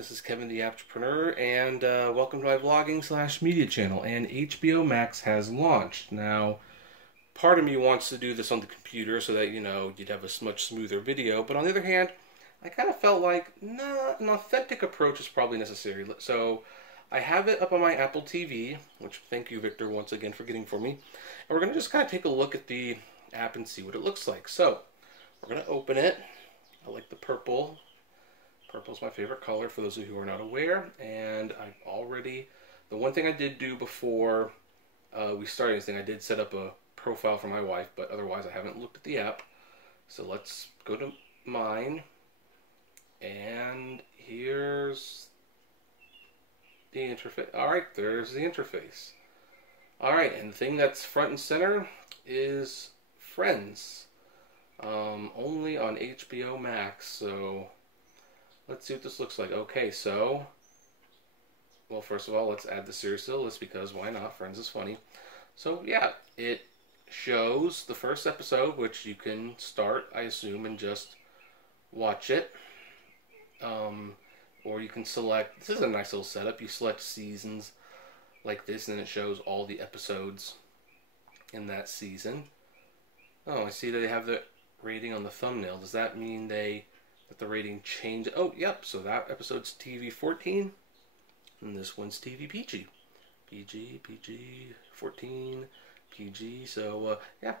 This is Kevin the Entrepreneur, and welcome to my vlogging/media channel. And HBO Max has launched. Now, part of me wants to do this on the computer so that, you'd have a much smoother video. But on the other hand, I kind of felt like, nah, an authentic approach is probably necessary. So, I have it up on my Apple TV, which thank you, Victor, once again for getting for me. And we're going to just kind of take a look at the app and see what it looks like. So, we're going to open it. I like the purple. Purple's my favorite color, for those of you who are not aware. And the one thing I did do before we started anything, I did set up a profile for my wife, but otherwise I haven't looked at the app. So let's go to mine. And here's the interface. Alright, there's the interface. Alright, and the thing that's front and center is Friends. Only on HBO Max, so let's see what this looks like. Okay, so, well, first of all, let's add the series to the list because why not? Friends is funny. So, yeah, it shows the first episode, which you can start, I assume, and just watch it. Or you can select, this is a nice little setup, you select seasons like this, and then it shows all the episodes in that season. Oh, I see that they have the rating on the thumbnail. Does that mean that the rating changed? Oh, yep, so that episode's TV 14, and this one's TV PG. PG, 14, PG, so, yeah,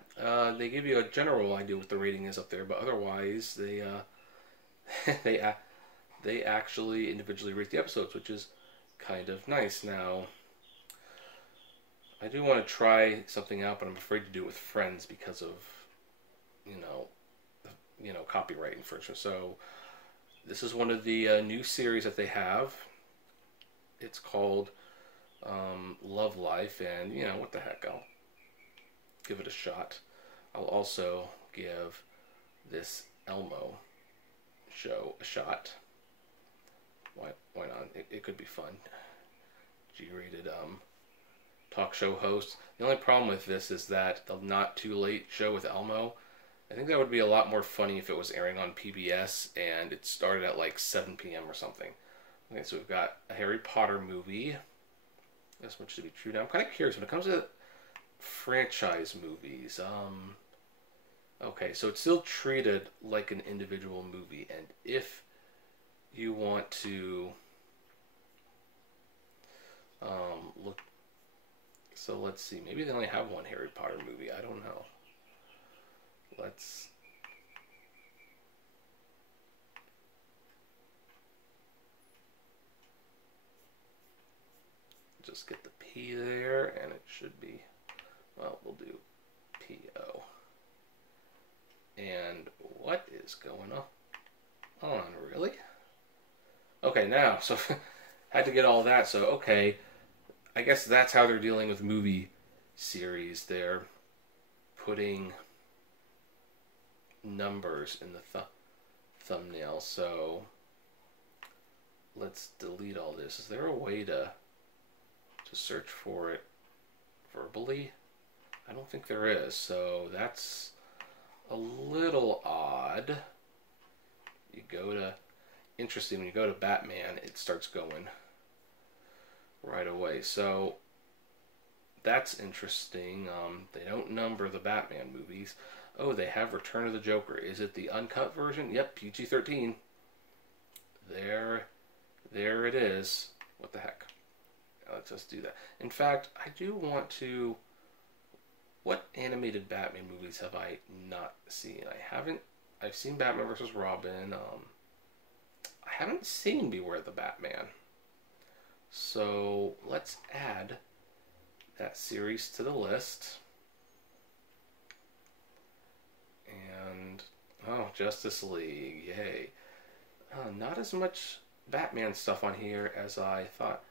they give you a general idea what the rating is up there, but otherwise, they actually individually rate the episodes, which is kind of nice. Now, I do want to try something out, but I'm afraid to do it with Friends because of, copyright infringement. So, this is one of the new series that they have. It's called Love Life, and, what the heck, I'll give it a shot. I'll also give this Elmo show a shot. Why not? It could be fun. G-rated talk show host. The only problem with this is that the Not Too Late show with Elmo, I think that would be a lot more funny if it was airing on PBS and it started at like 7 p.m. or something. Okay, so we've got a Harry Potter movie. That's much to be true. Now, I'm kind of curious when it comes to franchise movies. Okay, so it's still treated like an individual movie, and if you want to look, so let's see, maybe they only have one Harry Potter movie, I don't know. Let's just get the P there, and it should be, well, we'll do P-O. And what is going on, really? Okay, now, so had to get all that, so okay, I guess that's how they're dealing with movie series. They're putting numbers in the thumbnail, so let's delete all this. Is there a way to search for it verbally? I don't think there is, so that's a little odd. Interesting, when you go to Batman, it starts going right away. So that's interesting. They don't number the Batman movies. Oh, they have Return of the Joker. Is it the uncut version? Yep, PG-13. There it is. What the heck? Let's just do that. In fact, I do want to... What animated Batman movies have I not seen? I've seen Batman vs. Robin. I haven't seen Beware the Batman. So let's add that series to the list. And, oh, Justice League, yay. Not as much Batman stuff on here as I thought.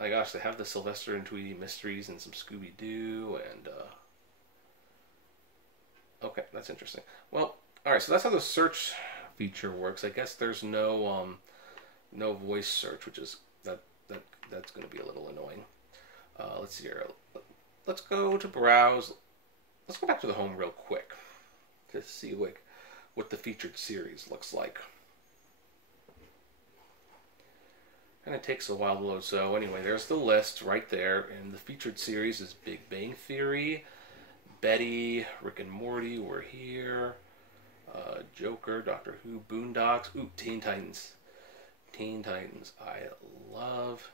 My gosh, they have the Sylvester and Tweety Mysteries and some Scooby-Doo and, okay, that's interesting. Well, alright, so that's how the search feature works. I guess there's no voice search, which is, that's going to be a little annoying. Let's see here. Let's go to browse. Let's go back to the home real quick to see what the featured series looks like. And it takes a while to load. So anyway, there's the list right there. And the featured series is Big Bang Theory, Betty, Rick and Morty, we're here, Joker, Doctor Who, Boondocks, ooh, Teen Titans. Teen Titans. I love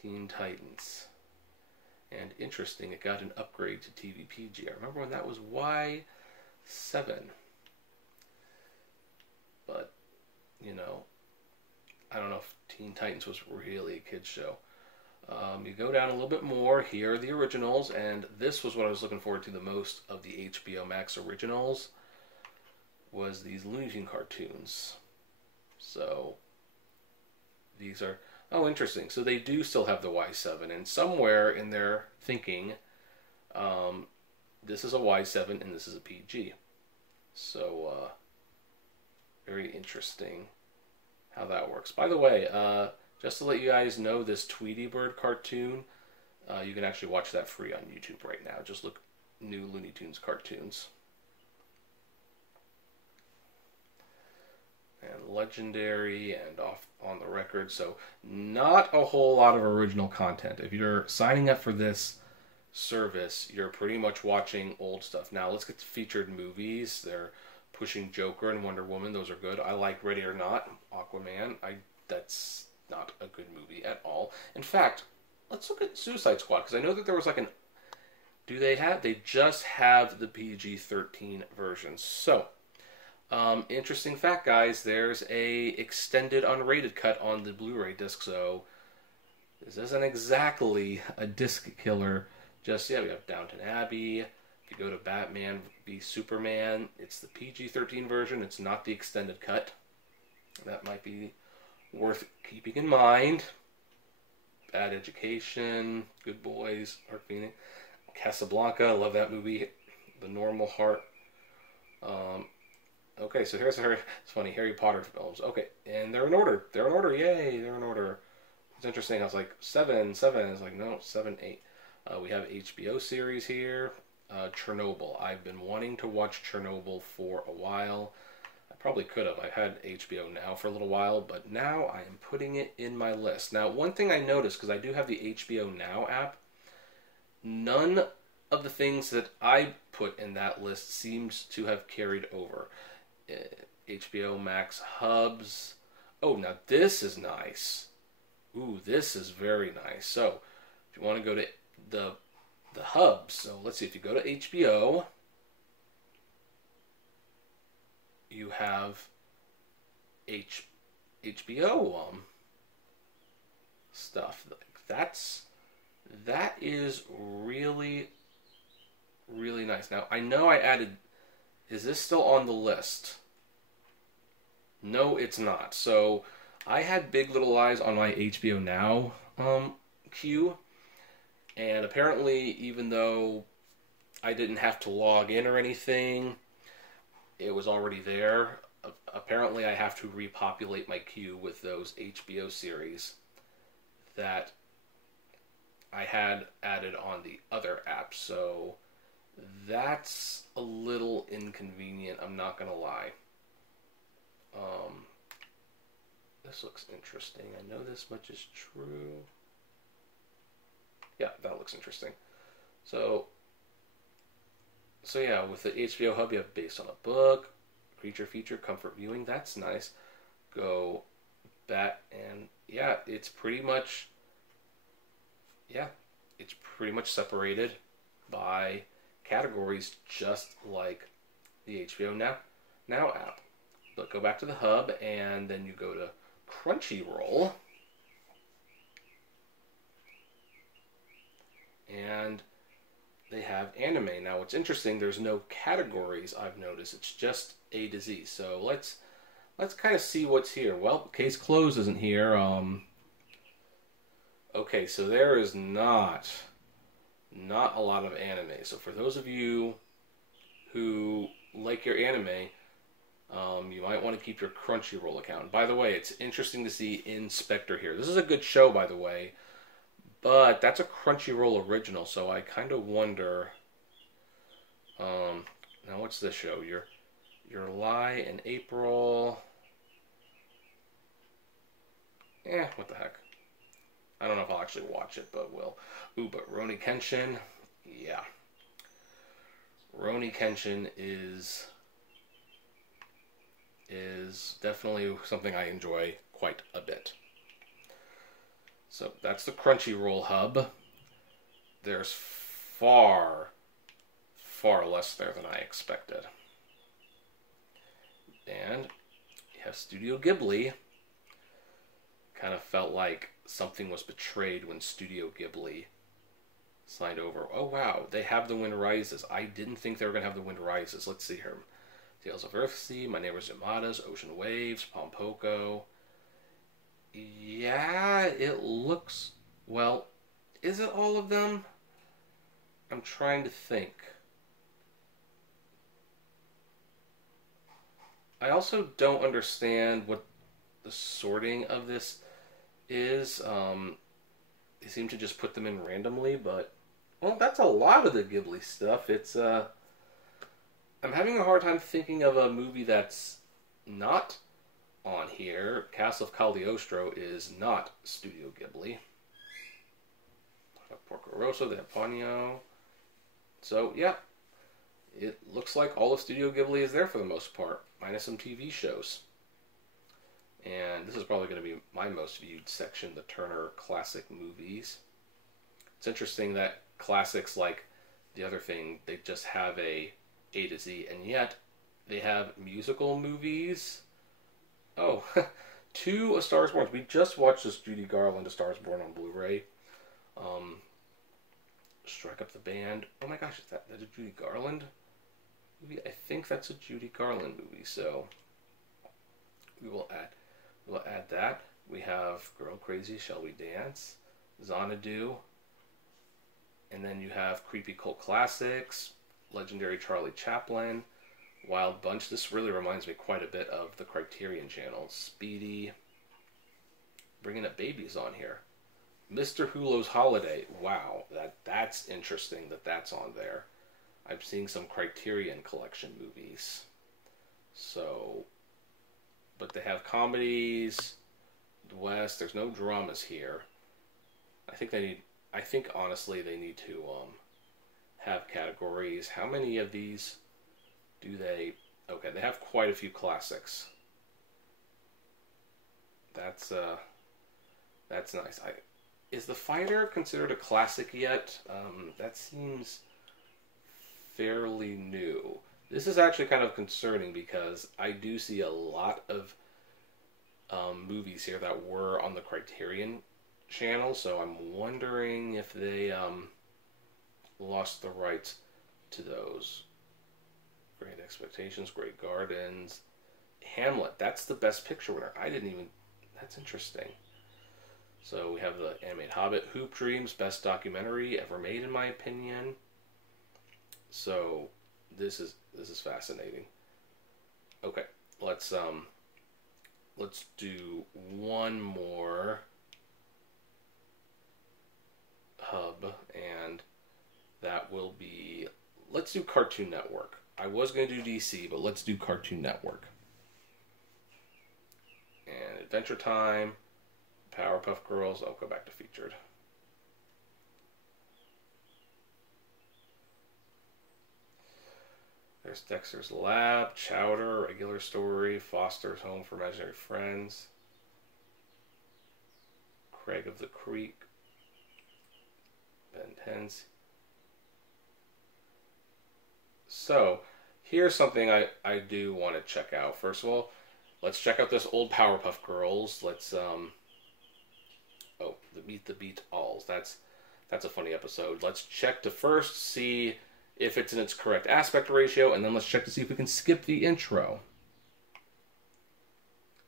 Teen Titans. And interesting, it got an upgrade to TVPG. I remember when that was Y7. But, you know, I don't know if Teen Titans was really a kid's show. You go down a little bit more. Here are the originals, and this was what I was looking forward to the most of the HBO Max originals, was these Looney Tunes cartoons. So, these are... Oh, interesting. So they do still have the Y7, and somewhere in their thinking, this is a Y7 and this is a PG. So, very interesting how that works. By the way, just to let you guys know, this Tweety Bird cartoon, you can actually watch that free on YouTube right now. Just look new Looney Tunes cartoons. And Legendary and Off on the Record. So not a whole lot of original content. If you're signing up for this service, you're pretty much watching old stuff. Now let's get to featured movies. They're pushing Joker and Wonder Woman. Those are good. I like Ready or Not, Aquaman. That's not a good movie at all. In fact, let's look at Suicide Squad, because I know that there was like an... They just have the PG-13 version. So, interesting fact, guys, there's a extended unrated cut on the Blu-ray disc, so this isn't exactly a disc killer just yet. We have Downton Abbey. If you go to Batman v Superman, it's the PG-13 version. It's not the extended cut. That might be worth keeping in mind. Bad Education, Good Boys, Art Phoenix, Casablanca, I love that movie. The Normal Heart. Okay, so here's it's funny, Harry Potter films. Okay, and they're in order. Yay, they're in order. It's interesting. I was like, 7. It's like, no, 7, 8. We have HBO series here. Chernobyl. I've been wanting to watch Chernobyl for a while. I probably could have. I've had HBO Now for a little while, but now I am putting it in my list. Now, one thing I noticed, because I do have the HBO Now app, none of the things that I put in that list seems to have carried over. HBO Max hubs. Oh, now this is nice. Ooh, this is very nice. So, if you want to go to the hubs, so let's see, if you go to HBO, you have HBO stuff. That is really, really nice. Now, I know I added... Is this still on the list? No, it's not. So, I had Big Little Lies on my HBO Now queue. And apparently, even though I didn't have to log in or anything, it was already there. Apparently, I have to repopulate my queue with those HBO series that I had added on the other app. So... that's a little inconvenient, I'm not going to lie. This looks interesting. I know this much is true. Yeah, that looks interesting. So yeah, with the HBO Hub, you have Based on a Book, Creature Feature, Comfort Viewing. That's nice. Go Bat, and yeah, it's pretty much separated by categories, just like the HBO Now app. But go back to the hub, and then you go to Crunchyroll, and they have anime. Now, what's interesting, there's no categories, I've noticed. It's just A to Z. So let's kind of see what's here. Well, Case Closed isn't here. Okay, so there is not a lot of anime. So for those of you who like your anime, you might want to keep your Crunchyroll account. By the way, it's interesting to see Inspector here. This is a good show, by the way, but that's a Crunchyroll original, so I kind of wonder... now, what's this show? Your Lie in April... what the heck. I don't know if I'll actually watch it, but will. Ooh, but Rurouni Kenshin, yeah. Rurouni Kenshin is definitely something I enjoy quite a bit. So that's the Crunchyroll hub. There's far, far less there than I expected. And you have Studio Ghibli. Kind of felt like something was betrayed when Studio Ghibli signed over. Oh wow, they have The Wind Rises. I didn't think they were going to have The Wind Rises. Let's see here. Tales of Earthsea, My Neighbors Yamadas, Ocean Waves, Pompoko. Yeah, it looks... Well, is it all of them? I'm trying to think. I also don't understand what the sorting of this is. They seem to just put them in randomly, but... Well, that's a lot of the Ghibli stuff. It's, I'm having a hard time thinking of a movie that's not on here. Castle of Cagliostro is not Studio Ghibli. They have Porco Rosso, they have Ponyo. So, yeah. It looks like all of Studio Ghibli is there for the most part, minus some TV shows. And this is probably going to be my most viewed section, the Turner Classic Movies. It's interesting that classics like The Other Thing, they just have a to Z, and yet they have musical movies. Oh, 2 A Star Is Born. We just watched this Judy Garland A Star Is Born on Blu-ray. Strike Up the Band. Oh my gosh, is that a Judy Garland movie? I think that's a Judy Garland movie, so we'll add that. We have Girl Crazy, Shall We Dance, Xanadu, and then you have Creepy Cult Classics, Legendary Charlie Chaplin, Wild Bunch. This really reminds me quite a bit of the Criterion Channel. Speedy, bringing up babies on here. Mr. Hulo's Holiday. Wow, that's interesting that that's on there. I'm seeing some Criterion Collection movies. So, but they have comedies, the West. There's no dramas here. I think honestly they need to have categories. How many of these do they... Okay, they have quite a few classics. That's nice. Is The Fighter considered a classic yet? That seems fairly new. This is actually kind of concerning because I do see a lot of movies here that were on the Criterion Channel, so I'm wondering if they lost the rights to those. Great Expectations, Great Gardens, Hamlet. That's the Best Picture winner. I didn't even... That's interesting. So we have the animated Hobbit, Hoop Dreams, Best Documentary Ever Made, in my opinion. So this is fascinating. Okay, let's do one more hub, and that will be, let's do Cartoon Network. I was going to do DC, but let's do Cartoon Network. And Adventure Time, Powerpuff Girls. I'll go back to featured. There's Dexter's Lab, Chowder, Regular Story, Foster's Home for Imaginary Friends, Craig of the Creek, Ben 10's. So, here's something I do want to check out. First of all, let's check out this old Powerpuff Girls. Let's, oh, the Meet the Beat Alls. That's a funny episode. Let's check to first see if it's in its correct aspect ratio, and then let's check to see if we can skip the intro.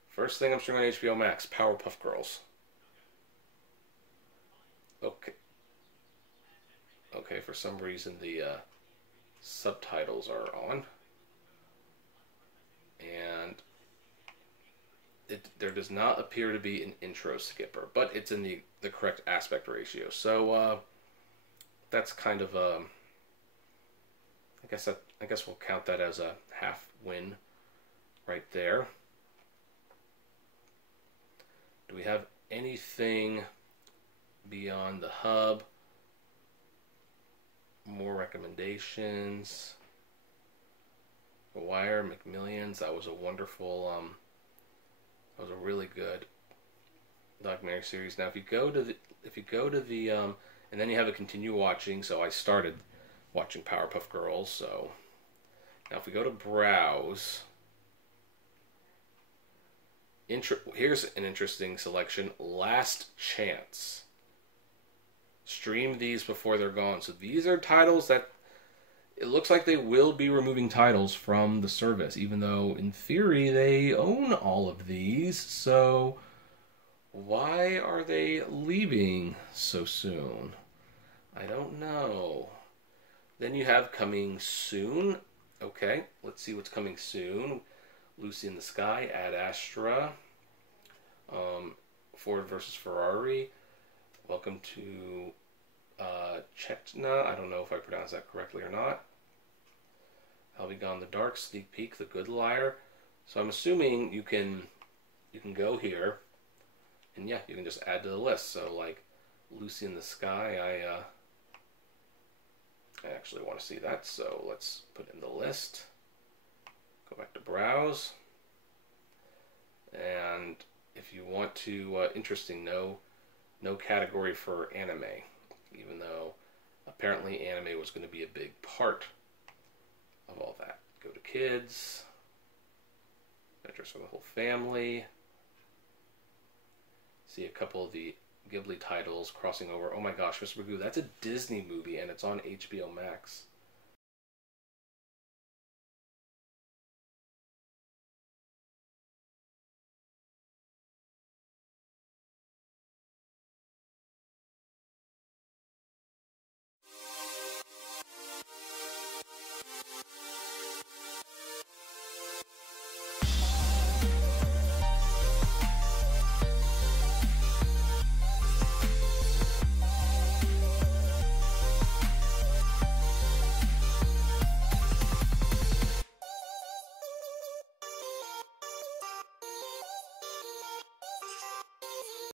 First thing I'm streaming on HBO Max, Powerpuff Girls. Okay. Okay, for some reason the subtitles are on. And there does not appear to be an intro skipper, but it's in the correct aspect ratio. So that's kind of I guess we'll count that as a half win right there. Do we have anything Beyond the Hub. More recommendations. The Wire, McMillions. That was a wonderful, that was a really good documentary series. Now, if you go to the, and then you have a continue watching. So I started watching Powerpuff Girls. So now, if we go to browse, here's an interesting selection. Last Chance. Stream these before they're gone. So these are titles that it looks like they will be removing titles from the service, even though in theory they own all of these. So why are they leaving so soon? I don't know. Then you have coming soon. Okay, let's see what's coming soon. Lucy in the Sky, Ad Astra, Ford versus Ferrari. Welcome to Chetna. I don't know if I pronounced that correctly or not. I'll Be Gone in the Dark, Sneak Peek, The Good Liar. So I'm assuming you can go here, and yeah, you can just add to the list. So like Lucy in the Sky, I actually want to see that. So let's put it in the list. Go back to browse, and if you want to, interesting, no category for anime, even though apparently anime was going to be a big part of all that. Go to kids, Adventures for the Whole Family. See a couple of the Ghibli titles crossing over. Oh my gosh, Mr. Magoo, that's a Disney movie and it's on HBO Max.